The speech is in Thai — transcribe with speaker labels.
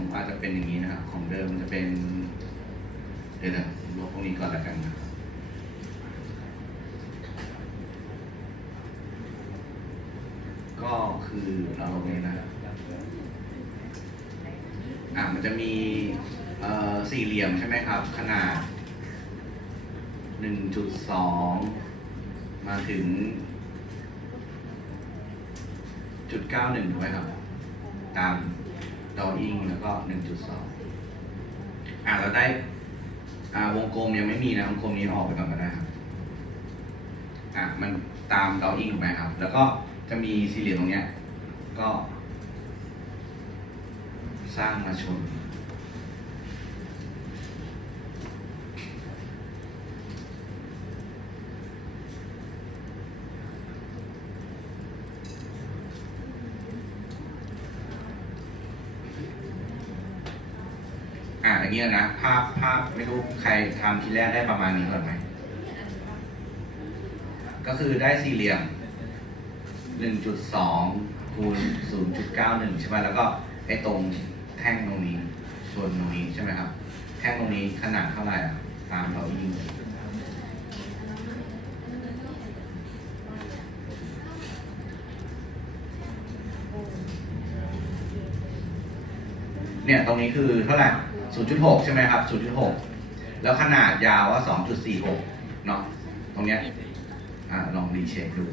Speaker 1: มก็จะเป็นอย่างนี้นะครับ ของเดิมมันจะเป็น เดี๋ยวนะลบตรงนี้ก่อนแล้วกันนะก็คือเราลงนี้นะครับอ่ามันจะมีเอ่อสี่เหลี่ยมใช่ไหมครับ ขนาดหนึ่งจุดสองมาถึงจุดเก้าหนึ่งถูกไหมครับ ดออิงแล้วก็หนึ่งจุดสองอ่าเราได้อ่าวงกลมยังไม่มีนะวงกลมนี้ออกไปก่อนก็ได้ครับอะมันตามดออิงถูกไหมครับ แล้วก็จะมีสี่เหลี่ยมตรงเนี้ยก็ สร้างมาชน อ่าอย่างเงี้ยนะ ภาพภาพไม่รู้ใครทำทีแรกได้ประมาณนี้ก่อนไหม ก็คือได้สี่เหลี่ยม 1.2คูณ0.91 ใช่ไหมแล้วก็ไอ้ตรงแท่งตรงนี้ส่วนตรงนี้ใช่ไหมครับ แท่งตรงนี้ขนาดเท่าไหร่อะตามเราอิง เนี่ยตรงนี้คือเท่าไหร่ 0.6 ใช่ไหมครับ 0.6 แล้วขนาดยาวว่า 2.46 เนาะ ตรงเนี้ยอ่าลองรีเช็คดู